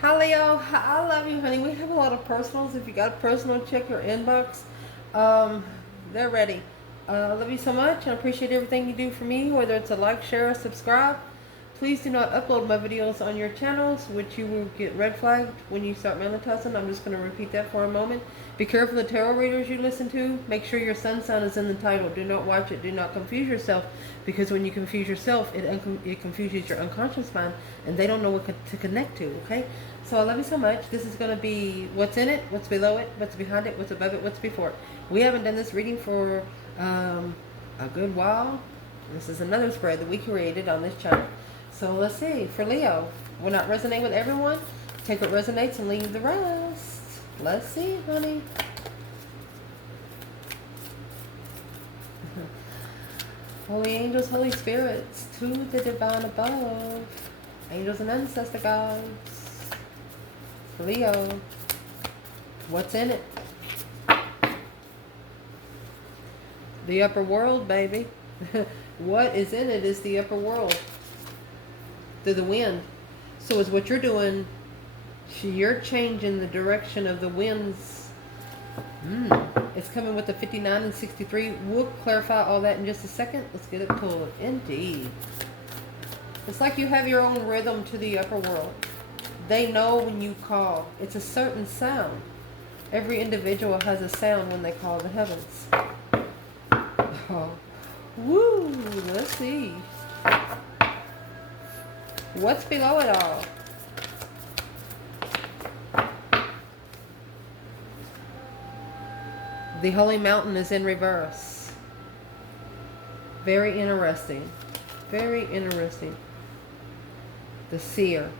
Hi Leo, I love you, honey. We have a lot of personals. If you got a personal, check your inbox. Um, they're ready. I love you so much. I appreciate everything you do for me, whether it's a like, share, or subscribe. Please do not upload my videos on your channels, which you will get red flagged when you start monetizing. I'm just going to repeat that for a moment. Be careful of the tarot readers you listen to. Make sure your sun sign is in the title. Do not watch it. Do not confuse yourself, because when you confuse yourself, it confuses your unconscious mind, and they don't know what to connect to, okay? So I love you so much. This is going to be what's in it, what's below it, what's behind it, what's above it, what's before it. We haven't done this reading for a good while. This is another spread that we created on this channel. So let's see. For Leo, will not resonate with everyone. Take what resonates and leave the rest. Let's see, honey. Holy angels, holy spirits, to the divine above. Angels and ancestor guides. For Leo, what's in it? The upper world, baby. What is in it is the upper world. Through the wind. So is what you're doing, you're changing the direction of the winds. It's coming with the 59 and 63. We'll clarify all that in just a second. Let's get it pulled. Indeed. It's like you have your own rhythm to the upper world. They know when you call. It's a certain sound. Every individual has a sound when they call the heavens. Oh. Woo! Let's see. What's below it all? The holy mountain is in reverse. Very interesting. Very interesting. The seer.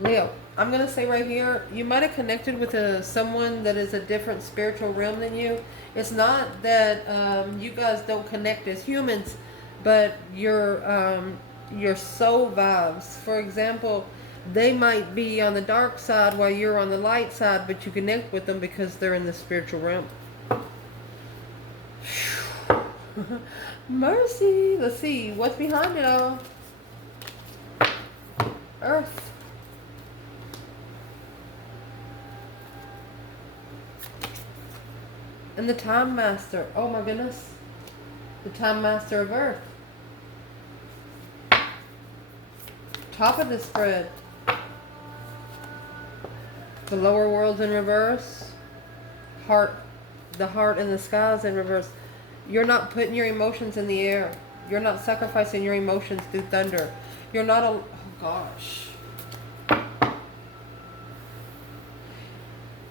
Leo, I'm going to say right here, you might have connected with someone that is a different spiritual realm than you. It's not that you guys don't connect as humans, but your soul vibes. For example, they might be on the dark side while you're on the light side, but you connect with them because they're in the spiritual realm. Mercy. Let's see. What's behind it all? Earth. And the Time Master. Oh my goodness. The Time Master of Earth. Top of the spread. The lower world's in reverse. Heart. The heart in the sky is in reverse. You're not putting your emotions in the air. You're not sacrificing your emotions through thunder. You're not a... Oh gosh.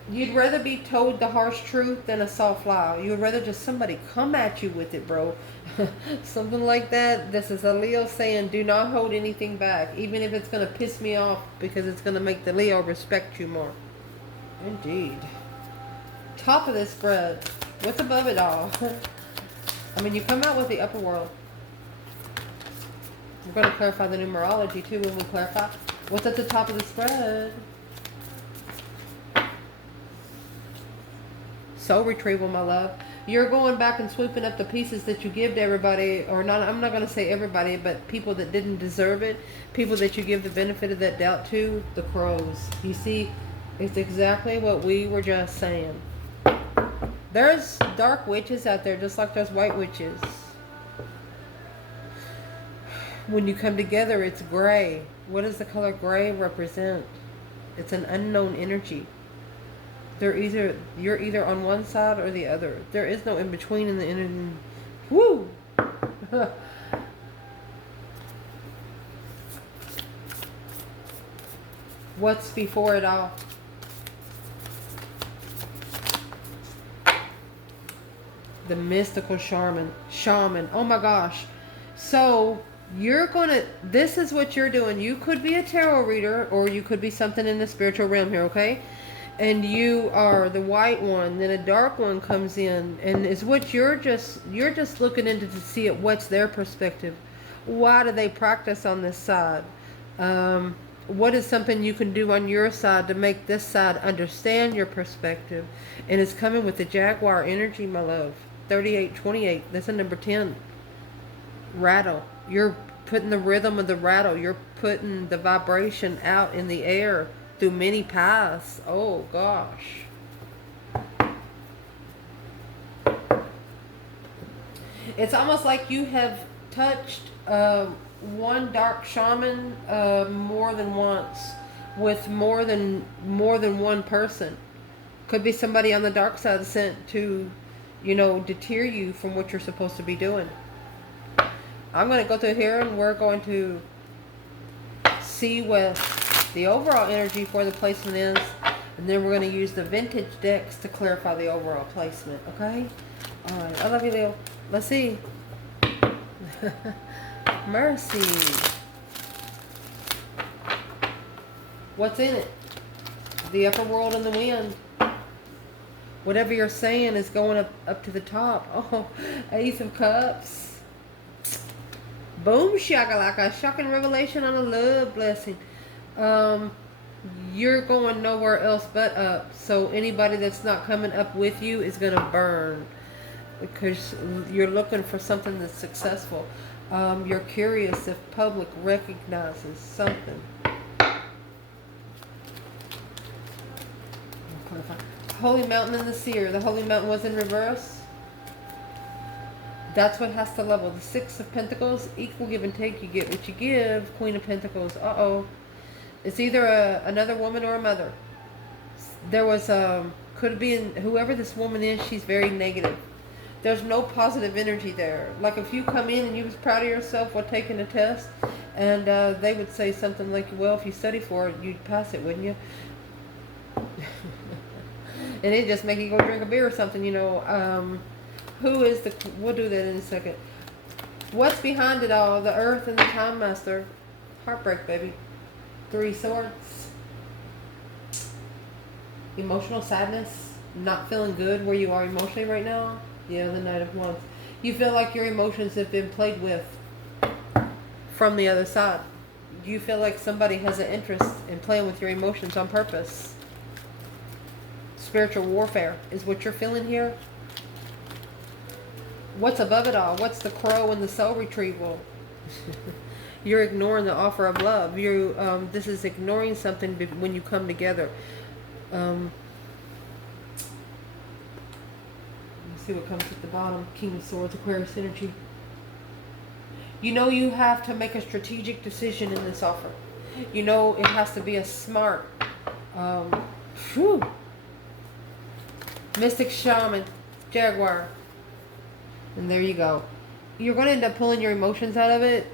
You'd rather be told the harsh truth than a soft lie. You would rather just somebody come at you with it, bro. Something like that. This is a Leo saying, do not hold anything back. Even if it's going to piss me off, because it's going to make the Leo respect you more. Indeed. Top of this spread. What's above it all? I mean, you come out with the upper world. We're going to clarify the numerology too when we clarify. What's at the top of the spread? Soul retrieval, my love. You're going back and swooping up the pieces that you give to everybody, or not. I'm not going to say everybody, but people that didn't deserve it, people that you give the benefit of that doubt to. The crows. You see, it's exactly what we were just saying. There's dark witches out there, just like there's white witches. When you come together, it's gray. What does the color gray represent? It's an unknown energy. You're either on one side or the other. There is no in between in the energy. Woo! What's before it all? The mystical shaman. Oh my gosh. So you're gonna, this is what you're doing. You could be a tarot reader, or you could be something in the spiritual realm here, okay? And you are the white one, then a dark one comes in, and is what you're just looking into to see it, what's their perspective. Why do they practice on this side? What is something you can do on your side to make this side understand your perspective? And it's coming with the Jaguar energy, my love. 3828. That's a number 10. Rattle. You're putting the rhythm of the rattle. You're putting the vibration out in the air through many paths. Oh gosh. It's almost like you have touched one dark shaman more than once, with more than one person. Could be somebody on the dark side sent to, deter you from what you're supposed to be doing. I'm going to go through here and we're going to see what the overall energy for the placement is, and then we're going to use the vintage decks to clarify the overall placement. Okay? All right. I love you, Leo. Let's see. Mercy. What's in it? The upper world and the wind. Whatever you're saying is going up to the top. Oh, Ace of Cups. Boom shakalaka. Shocking revelation on a love blessing. You're going nowhere else but up. So anybody that's not coming up with you is going to burn. Because you're looking for something that's successful. You're curious if public recognizes something. Holy Mountain and the Seer. The Holy Mountain was in reverse. That's what has to level. The Six of Pentacles, equal give and take. You get what you give. Queen of Pentacles. Uh-oh. It's either another woman or a mother. There was, could be whoever this woman is, she's very negative. There's no positive energy there. Like if you come in and you was proud of yourself while taking a test, and they would say something like, well, if you study for it, you'd pass it, wouldn't you? And it just make you go drink a beer or something, Who is the... We'll do that in a second. What's behind it all? The Earth and the Time Master. Heartbreak, baby. Three Swords. Emotional sadness. Not feeling good where you are emotionally right now. Yeah, the Knight of Wands. You feel like your emotions have been played with from the other side. You feel like somebody has an interest in playing with your emotions on purpose. Spiritual warfare is what you're feeling here. What's above it all? What's the crow and the soul retrieval? You're ignoring the offer of love. This is ignoring something when you come together. See what comes at the bottom. King of Swords, Aquarius energy. You have to make a strategic decision in this offer. It has to be a smart. Mystic Shaman, Jaguar. And there you go. You're going to end up pulling your emotions out of it.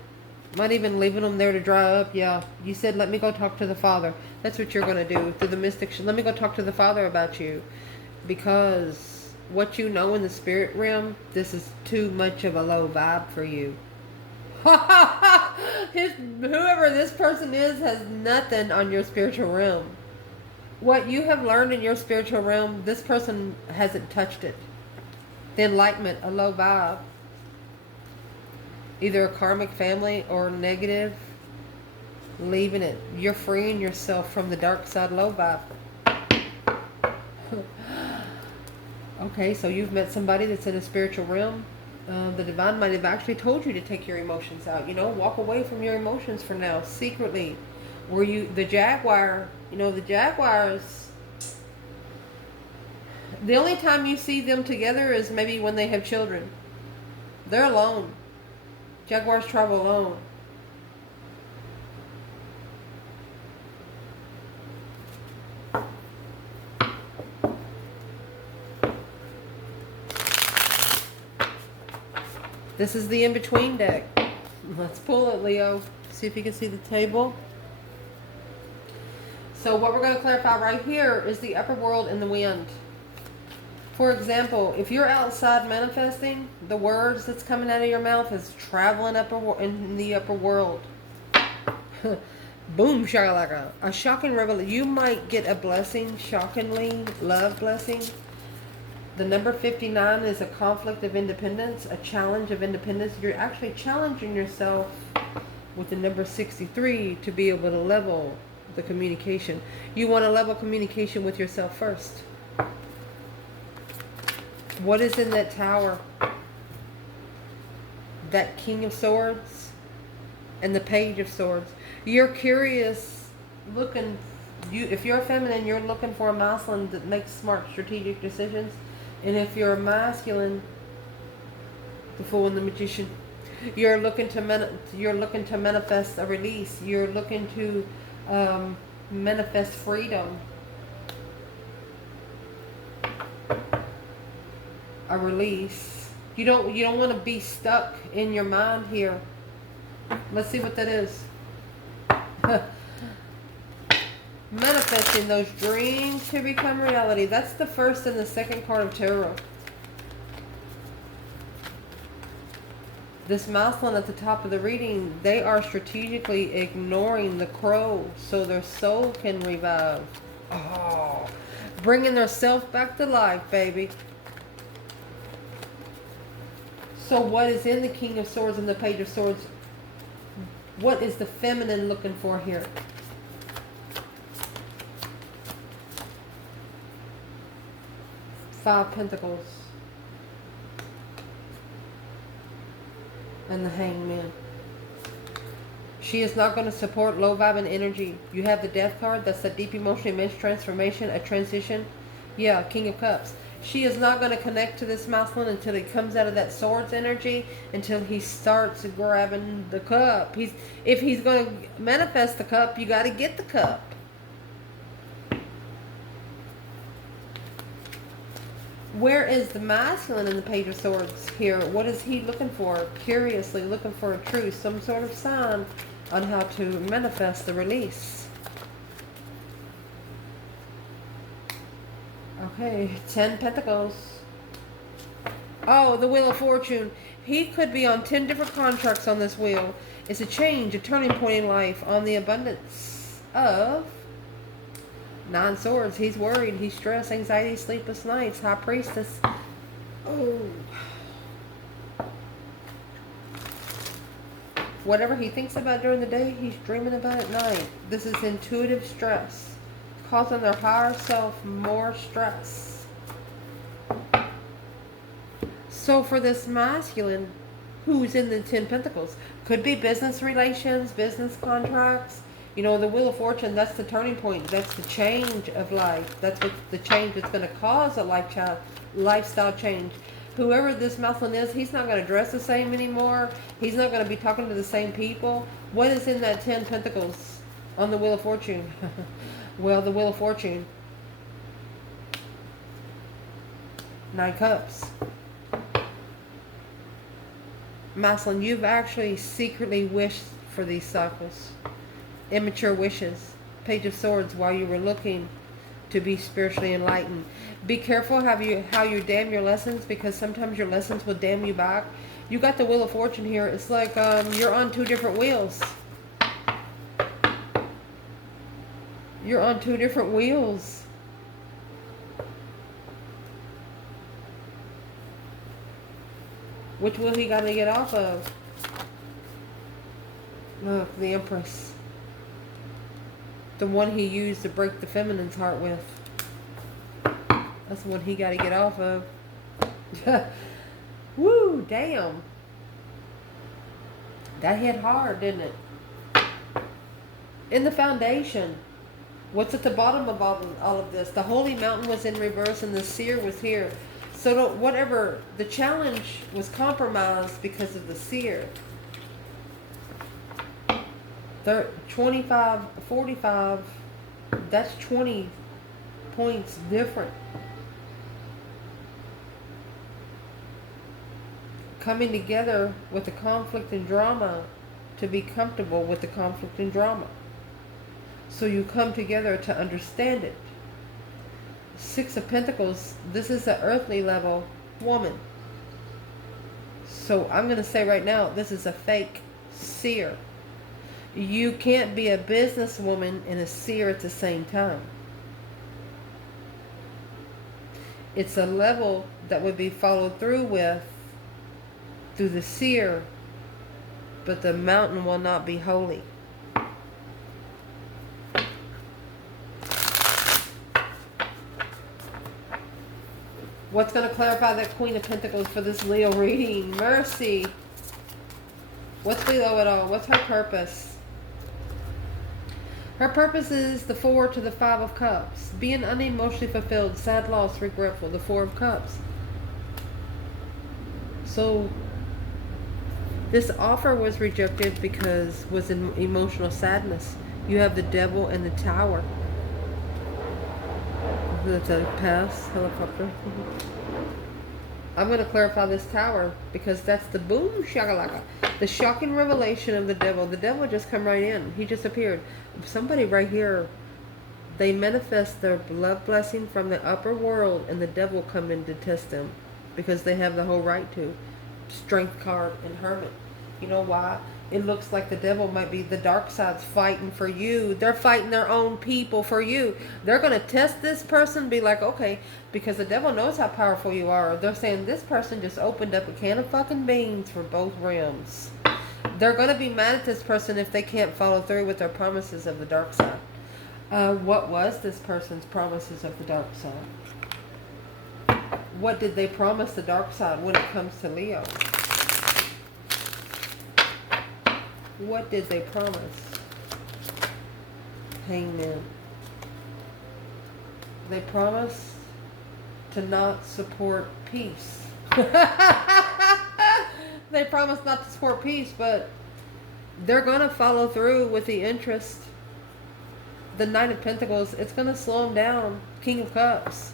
Not even leaving them there to dry up. Yeah. You said, let me go talk to the Father. That's what you're going to do through the Mystic. Let me go talk to the Father about you. Because what you know in the spirit realm, this is too much of a low vibe for you. Whoever this person is has nothing on your spiritual realm. What you have learned in your spiritual realm, this person hasn't touched it. The enlightenment, a low vibe. Either a karmic family or negative. Leaving it. You're freeing yourself from the dark side low vibe. Okay, so you've met somebody that's in a spiritual realm. The divine might have actually told you to take your emotions out. Walk away from your emotions for now, secretly. The Jaguar, the Jaguars, the only time you see them together is maybe when they have children. They're alone. Jaguars travel alone. This is the in-between deck. Let's pull it, Leo. See if you can see the table. So what we're going to clarify right here is the upper world and the wind. For example, if you're outside manifesting, the words that's coming out of your mouth is traveling in the upper world. Boom, shakalaka. A shocking revelation. You might get a blessing, shockingly, love blessing. The number 59 is a conflict of independence, a challenge of independence. You're actually challenging yourself with the number 63 to be able to level the communication. You want to level communication with yourself first. What is in that tower? That King of Swords? and the Page of Swords. You're curious, looking, if you're feminine, you're looking for a masculine that makes smart strategic decisions. And if you're a masculine, the Fool and the Magician, you're looking to manifest a release. You're looking to manifest freedom, a release. You don't want to be stuck in your mind here. Let's see what that is. Manifesting those dreams to become reality. That's the first and the second card of tarot. This masculine at the top of the reading, they are strategically ignoring the crow so their soul can revive. Oh, bringing their self back to life, baby. So what is in the King of Swords and the Page of Swords? What is the feminine looking for here? Five Pentacles. And the Hangman. She is not going to support low vibing energy. You have the Death card. That's a deep emotional immense transformation, a transition. Yeah, King of Cups. She is not going to connect to this masculine until he comes out of that swords energy, until he starts grabbing the cup. If he's going to manifest the cup, you got to get the cup. Where is the masculine in the Page of Swords here? What is he looking for? Curiously looking for a truth, some sort of sign on how to manifest the release. Okay, 10 Pentacles. Oh, the Wheel of Fortune. He could be on 10 different contracts on this wheel. It's a change, a turning point in life on the abundance of 9 Swords. He's worried. He's stressed, anxiety, sleepless nights. High Priestess. Oh. Whatever he thinks about during the day, he's dreaming about at night. This is intuitive stress, causing their higher self more stress. So for this masculine who's in the 10 Pentacles, could be business relations, business contracts. You know, the Wheel of Fortune, that's the turning point. That's the change of life. That's what the change is going to cause, a lifestyle change. Whoever this masculine is, he's not going to dress the same anymore. He's not going to be talking to the same people. What is in that 10 Pentacles on the Wheel of Fortune? Well, the Wheel of Fortune. 9 Cups. Masculine, you've actually secretly wished for these cycles. Immature wishes. Page of Swords, while you were looking to be spiritually enlightened. Be careful how you damn your lessons, because sometimes your lessons will damn you back. You got the Wheel of Fortune here. It's like you're on 2 different wheels. You're on 2 different wheels. Which wheel he got to get off of? Look, the Empress. The one he used to break the feminine's heart with. That's the one he got to get off of. Woo, damn. That hit hard, didn't it? In the foundation. What's at the bottom of all of this? The Holy Mountain was in reverse and the Seer was here. So whatever, the challenge was compromised because of the Seer. 25, 45, that's 20 points different. Coming together with the conflict and drama to be comfortable with the conflict and drama. So you come together to understand it. 6 of Pentacles, this is an earthly level woman. So I'm going to say right now, this is a fake seer. You can't be a businesswoman and a seer at the same time. It's a level that would be followed through with through the seer, but the mountain will not be holy. What's going to clarify that Queen of Pentacles for this Leo reading? Mercy. What's below it all? What's her purpose? Her purpose is the 4 to the 5 of Cups. Being unemotionally fulfilled, sad loss, regretful. The 4 of Cups. So this offer was rejected because was in emotional sadness. You have the Devil and the Tower. That's a pass helicopter. I'm going to clarify this Tower because that's the boom shakalaka. The shocking revelation of the Devil. The Devil just come right in. He just appeared. Somebody right here, they manifest their love blessing from the upper world, and the Devil come in to test them because they have the whole right to. Strength card and Hermit. You know why? It looks like the Devil might be the dark side's fighting for you. They're fighting their own people for you. They're going to test this person, be like, okay, because the Devil knows how powerful you are. They're saying this person just opened up a can of fucking beans for both realms. They're going to be mad at this person if they can't follow through with their promises of the dark side. What was this person's promises of the dark side? What did they promise the dark side when it comes to Leo? What did they promise? Hangman. They promised to not support peace. They promised not to support peace, but they're going to follow through with the interest. The Knight of Pentacles, it's going to slow them down. King of Cups.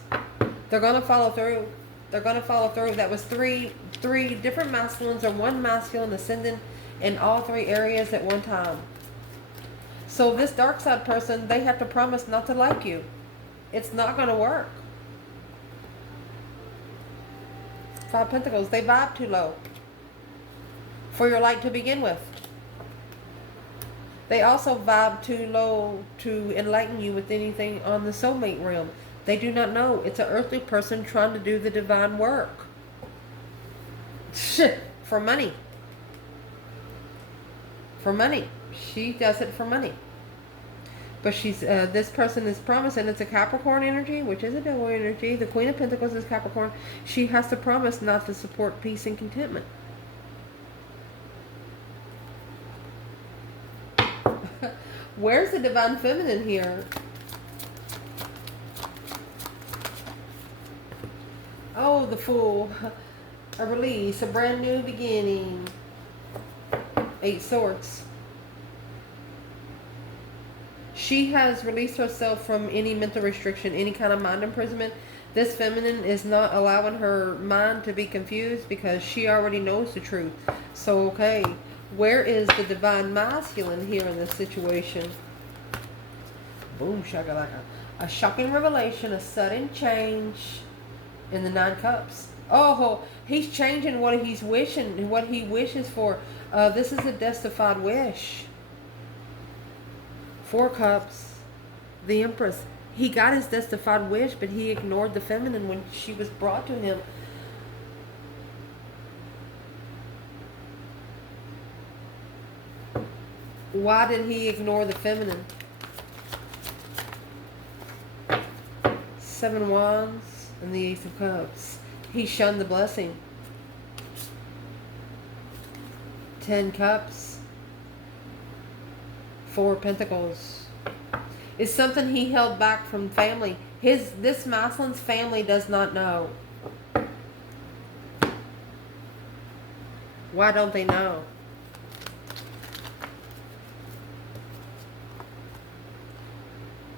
They're going to follow through. They're going to follow through. That was three different masculines or one masculine ascendant in all 3 areas at one time. So this dark side person, they have to promise not to like you. It's not going to work. 5 Pentacles, they vibe too low for your light to begin with. They also vibe too low to enlighten you with anything on the soulmate realm. They do not know. It's an earthly person trying to do the divine work. For money. For money. She does it for money. But she's this person is promising, it's a Capricorn energy, which is a Devil energy. The Queen of Pentacles is Capricorn. She has to promise not to support peace and contentment. Where's the Divine Feminine here? Oh, the Fool. A release, a brand new beginning. 8 Swords. She has released herself from any mental restriction, any kind of mind imprisonment. This feminine is not allowing her mind to be confused because she already knows the truth. So, okay, where is the divine masculine here in this situation? Boom, shakalaka. A shocking revelation, a sudden change in the 9 Cups. Oh, he's changing what he's wishing, what he wishes for. This is a justified wish. 4 Cups, the Empress. He got his justified wish, but he ignored the feminine when she was brought to him. Why did he ignore the feminine? 7 Wands and the Ace of Cups. He shunned the blessing. 10 Cups. 4 Pentacles. It's something he held back from family. This masculine's family does not know. Why don't they know?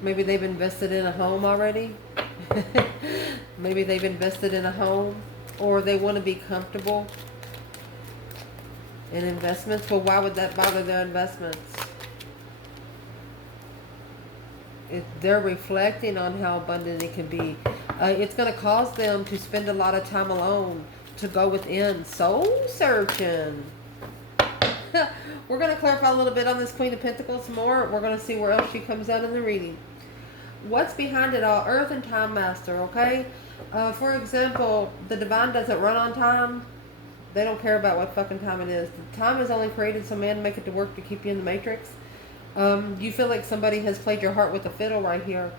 Maybe they've invested in a home already. Maybe they've invested in a home, or they want to be comfortable in investments. Well, why would that bother their investments? They're reflecting on how abundant it can be. It's going to cause them to spend a lot of time alone, to go within, soul searching. We're going to clarify a little bit on this Queen of Pentacles more. We're going to see where else she comes out in the reading. What's behind it all? Earth and Time Master, okay? For example, the Divine doesn't run on time. They don't care about what fucking time it is. The time is only created so man make it to work to keep you in the matrix. You feel like somebody has played your heart with a fiddle right here.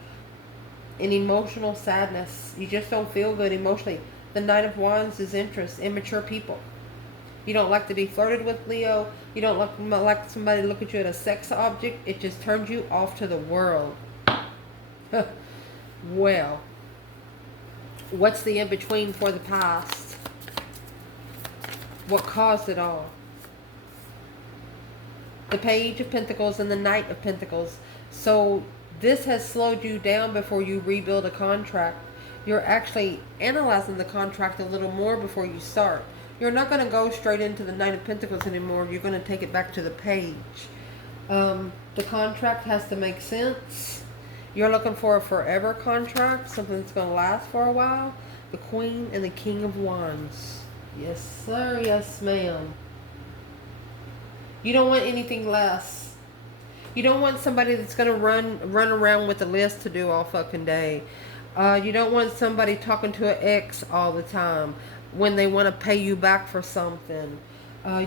An emotional sadness. You just don't feel good emotionally. The Knight of Wands is interest. Immature people. You don't like to be flirted with, Leo. You don't like somebody to look at you as a sex object. It just turns you off to the world. Well, what's the in-between for the past? What caused it all? The Page of Pentacles and the Knight of Pentacles. So this has slowed you down before you rebuild a contract. You're actually analyzing the contract a little more before you start. You're not going to go straight into the Knight of Pentacles anymore. You're going to take it back to the Page. The contract has to make sense. You're looking for a forever contract, something that's going to last for a while. The Queen and the King of Wands. Yes, sir. Yes, ma'am. You don't want anything less. You don't want somebody that's going to run around with a list to do all fucking day. You don't want somebody talking to an ex all the time when they want to pay you back for something.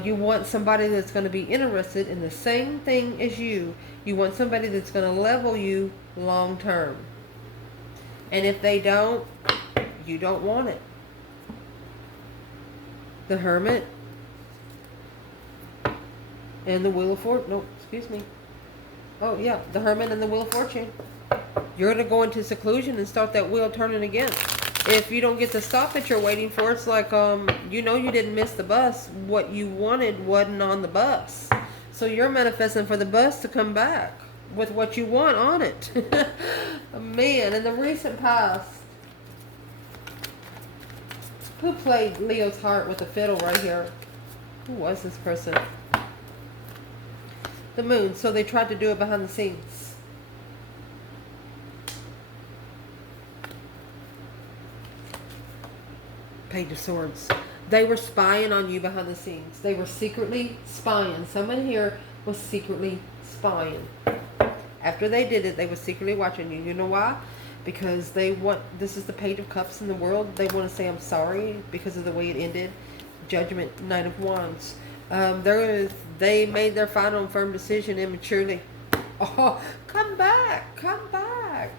You want somebody that's going to be interested in the same thing as you. You want somebody that's going to level you long term. And if they don't, you don't want it. The Hermit and the Wheel of Fortune. No, excuse me. Oh, yeah. The Hermit and the Wheel of Fortune. You're going to go into seclusion and start that wheel turning again. If you don't get the stop that you're waiting for, it's like, you know you didn't miss the bus. What you wanted wasn't on the bus. So you're manifesting for the bus to come back with what you want on it. Man, in the recent past, who played Leo's heart with a fiddle right here? Who was this person? The Moon. So they tried to do it behind the scenes. Page of Swords. They were spying on you behind the scenes. They were secretly spying. Someone here was secretly spying. After they did it, they were secretly watching you. You know why? Because they want, this is the Page of Cups in the world. They want to say, I'm sorry because of the way it ended. Judgment, Knight of Wands. They made their final and firm decision immaturely. Oh, come back, come back.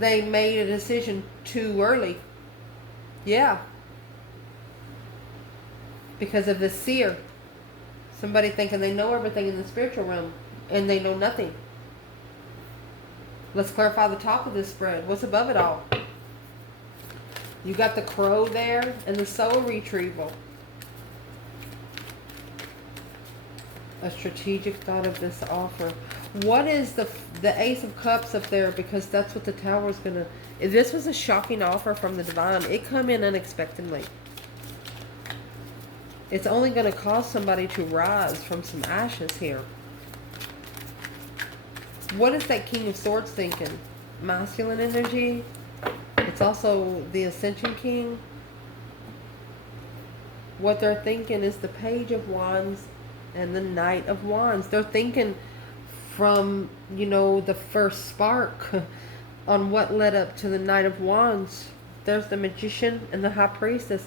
They made a decision too early. Yeah. Because of the seer. Somebody thinking they know everything in the spiritual realm and they know nothing. Let's clarify the top of this spread. What's above it all? You got the Crow there and the soul retrieval. A strategic thought of this offer. What is the Ace of Cups up there? Because that's what the Tower is going to... If this was a shocking offer from the Divine, it come in unexpectedly. It's only going to cause somebody to rise from some ashes here. What is that King of Swords thinking? Masculine energy. It's also the Ascension King. What they're thinking is the Page of Wands and the Knight of Wands. They're thinking from, you know, the first spark on what led up to the Knight of Wands. There's the Magician and the High Priestess.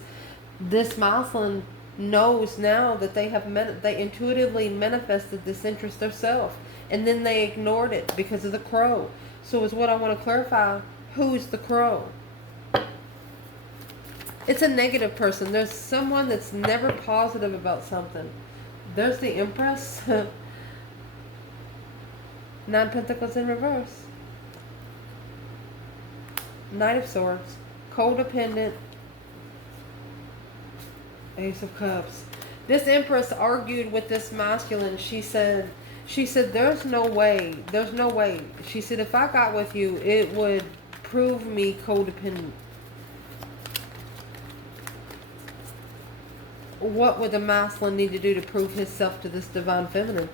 This masculine knows now that they intuitively manifested this interest themselves, and then they ignored it because of the Crow. So is what I want to clarify. Who's the Crow? It's a negative person. There's someone that's never positive about something. There's the Empress. 9 Pentacles in reverse. Knight of Swords. Codependent. Ace of Cups. This Empress argued with this masculine. She said, there's no way. There's no way. She said, if I got with you, it would prove me codependent. What would the masculine need to do to prove himself to this divine feminine?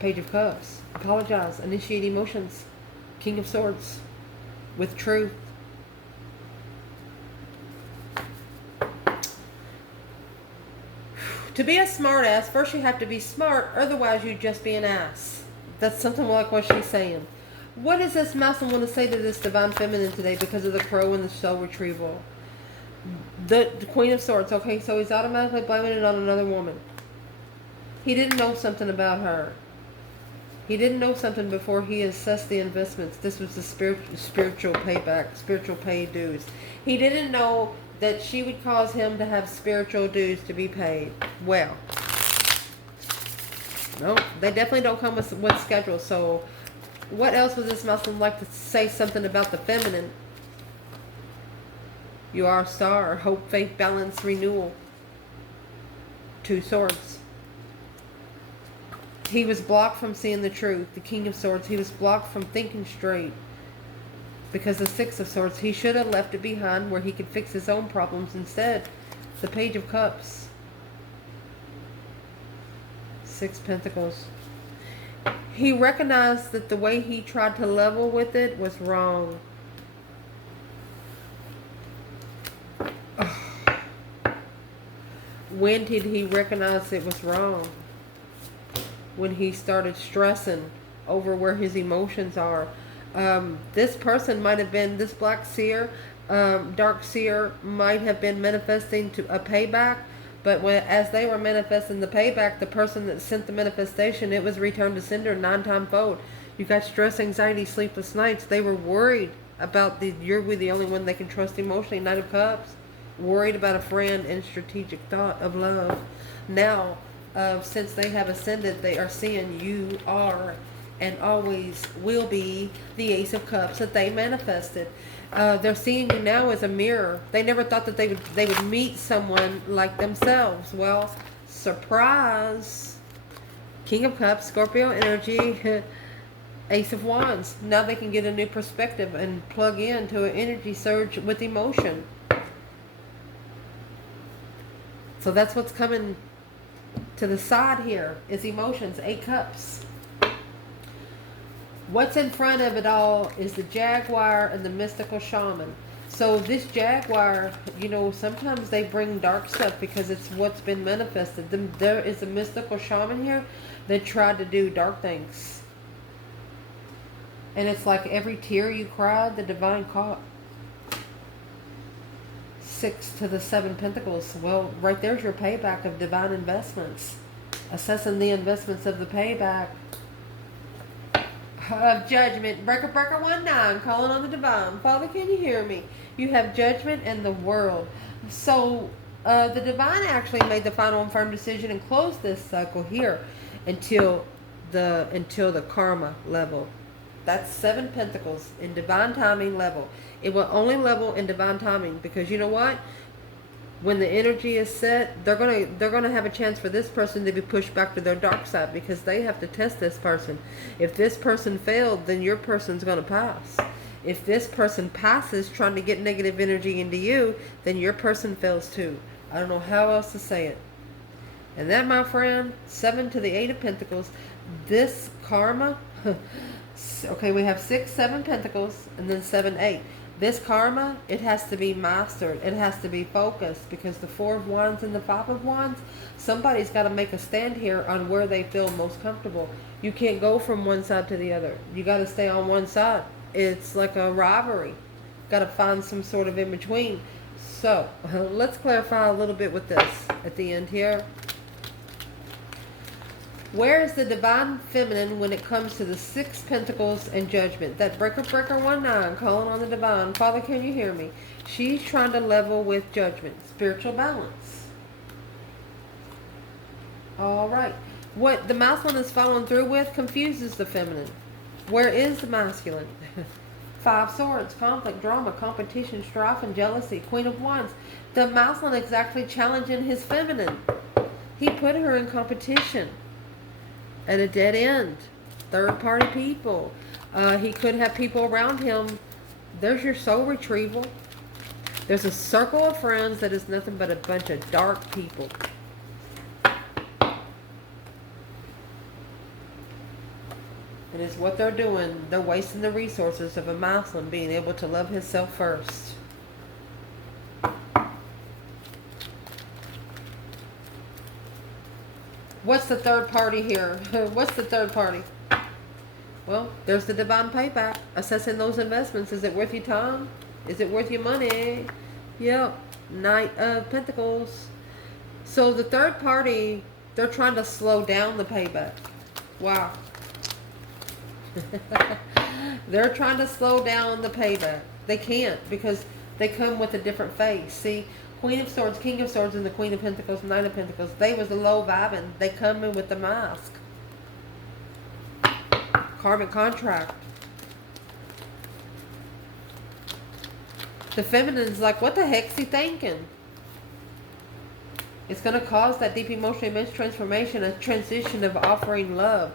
Page of Cups. Apologize. Initiate emotions. King of Swords. With truth. To be a smart ass, first you have to be smart, otherwise you'd just be an ass. That's something like what she's saying. What does this masculine want to say to this divine feminine today because of the Crow and the soul retrieval? The Queen of Swords. Okay, so he's automatically blaming it on another woman. He didn't know something about her. He didn't know something before he assessed the investments. This was the spiritual payback, spiritual pay dues. He didn't know that she would cause him to have spiritual dues to be paid. Well, no, they definitely don't come with schedule. So what else would this Muslim like to say something about the feminine? You are a star, hope, faith, balance, renewal. 2 swords. He was blocked from seeing the truth. The King of Swords. He was blocked from thinking straight. Because the 6 of Swords. He should have left it behind where he could fix his own problems. Instead, the Page of Cups. 6 Pentacles. He recognized that the way he tried to level with it was wrong. When did he recognize it was wrong? When he started stressing over where his emotions are. This person might have been, this black seer, dark seer, might have been manifesting to a payback. But as they were manifesting the payback, the person that sent the manifestation, it was returned to sender 9-time fold. You got stress, anxiety, sleepless nights. They were worried about you're the only one they can trust emotionally. Knight of Cups. Worried about a friend and strategic thought of love. Now, since they have ascended, they are seeing you are and always will be the Ace of Cups that they manifested. They're seeing you now as a mirror. They never thought that they would meet someone like themselves. Well, surprise. King of Cups, Scorpio energy, Ace of Wands. Now they can get a new perspective and plug into an energy surge with emotion. So that's what's coming to the side here is emotions. 8 Cups. What's in front of it all is the Jaguar and the mystical shaman. So this Jaguar, you know, sometimes they bring dark stuff because it's what's been manifested. There is a mystical shaman here that tried to do dark things. And it's like every tear you cried, the divine caught. 6 to the 7 Pentacles. Well, right there's your payback of divine investments. Assessing the investments of the payback of judgment. Breaker 19, calling on the divine. Father, can you hear me? You have judgment and the world. So the divine actually made the final and firm decision and closed this cycle here until the karma level. That's 7 Pentacles in divine timing level. It will only level in divine timing because you know what? When the energy is set, they're gonna have a chance for this person to be pushed back to their dark side because they have to test this person. If this person failed, then your person's gonna pass. If this person passes trying to get negative energy into you, then your person fails too. I don't know how else to say it. And that, my friend, 7 to the 8 of Pentacles, this karma. Okay, we have 6, 7 Pentacles, and then 7, 8. This karma, it has to be mastered. It has to be focused because the 4 of Wands and the 5 of Wands, somebody's got to make a stand here on where they feel most comfortable. You can't go from one side to the other. You got to stay on one side. It's like a rivalry. Got to find some sort of in between. So, let's clarify a little bit with this at the end here. Where is the divine feminine when it comes to the 6 Pentacles and judgment? That breaker 19, calling on the divine. Father, can you hear me? She's trying to level with judgment. Spiritual balance. All right. What the masculine is following through with confuses the feminine. Where is the masculine? 5 Swords, conflict, drama, competition, strife, and jealousy. Queen of Wands. The masculine is actually challenging his feminine. He put her in competition. At a dead end. Third party people. He could have people around him. There's your soul retrieval. There's a circle of friends that is nothing but a bunch of dark people. And it's what they're doing. They're wasting the resources of a masculine being able to love himself first. What's the third party here? What's the third party? Well, there's the divine payback. Assessing those investments. Is it worth your time? Is it worth your money? Yep. Knight of Pentacles. So the third party, they're trying to slow down the payback. Wow. They're trying to slow down the payback. They can't because they come with a different face. See, Queen of Swords, King of Swords, and the Queen of Pentacles, Knight of Pentacles, they was the low vibing. They come in with the mask. Karmic contract. The feminine's like, what the heck's he thinking? It's going to cause that deep emotional immense transformation, a transition of offering love.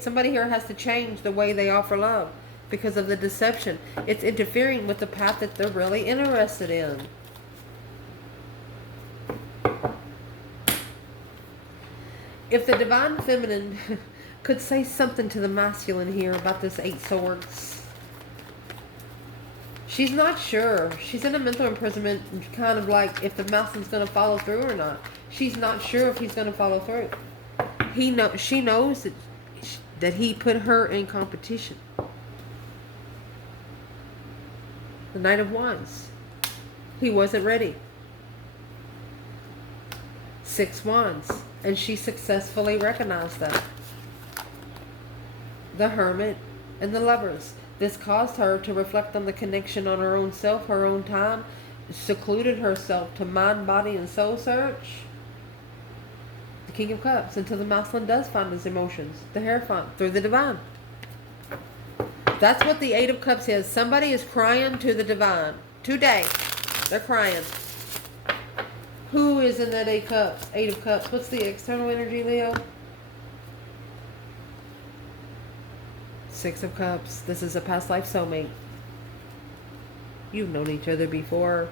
Somebody here has to change the way they offer love because of the deception. It's interfering with the path that they're really interested in. If the divine feminine could say something to the masculine here about this 8 swords. She's not sure. She's in a mental imprisonment, kind of like if the masculine's going to follow through or not. She's not sure if he's going to follow through. She knows that he put her in competition. The Knight of Wands. He wasn't ready. 6 Wands. And she successfully recognized that. The Hermit and the Lovers. This caused her to reflect on the connection on her own self, her own time, secluded herself to mind, body, and soul search. The King of Cups, until the masculine does find his emotions, the Hierophant, through the divine. That's what the 8 of Cups is. Somebody is crying to the divine. Today, they're crying. Who is in that 8 Cups? 8 of Cups. What's the external energy, Leo? 6 of Cups. This is a past life soulmate. You've known each other before.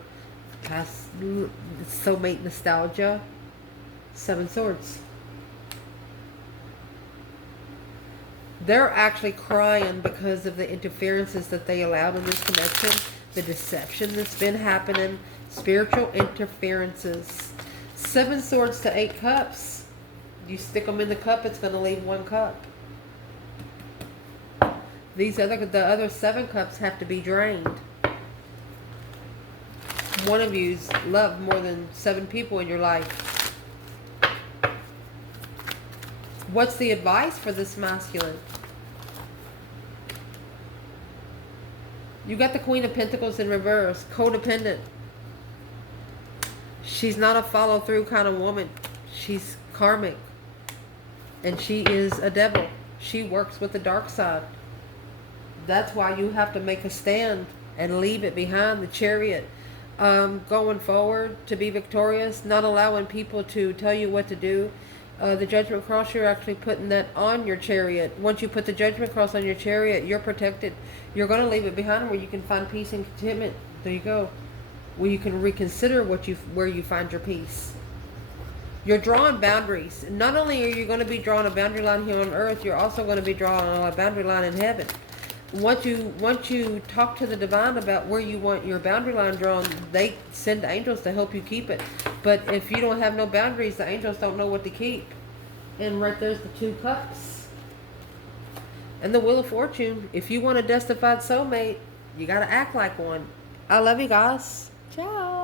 Past soulmate nostalgia. 7 Swords. They're actually crying because of the interferences that they allowed in this connection. The deception that's been happening. Spiritual interferences. 7 Swords to 8 Cups. You stick them in the cup, it's going to leave 1 cup. The other 7 cups have to be drained. One of you's loved more than 7 people in your life. What's the advice for this masculine? You got the Queen of Pentacles in reverse. Codependent. She's not a follow-through kind of woman. She's karmic. And she is a devil. She works with the dark side. That's why you have to make a stand and leave it behind. The Chariot. Going forward to be victorious. Not allowing people to tell you what to do. The Judgment Cross, you're actually putting that on your Chariot. Once you put the Judgment Cross on your Chariot, you're protected. You're going to leave it behind where you can find peace and contentment. There you go. Where you can reconsider where you find your peace. You're drawing boundaries. Not only are you going to be drawing a boundary line here on earth, you're also going to be drawing a boundary line in heaven. Once you talk to the divine about where you want your boundary line drawn, they send angels to help you keep it. But if you don't have no boundaries, the angels don't know what to keep. And right there's the 2 cups. And the Wheel of Fortune. If you want a destified soulmate, you got to act like one. I love you guys. Ciao.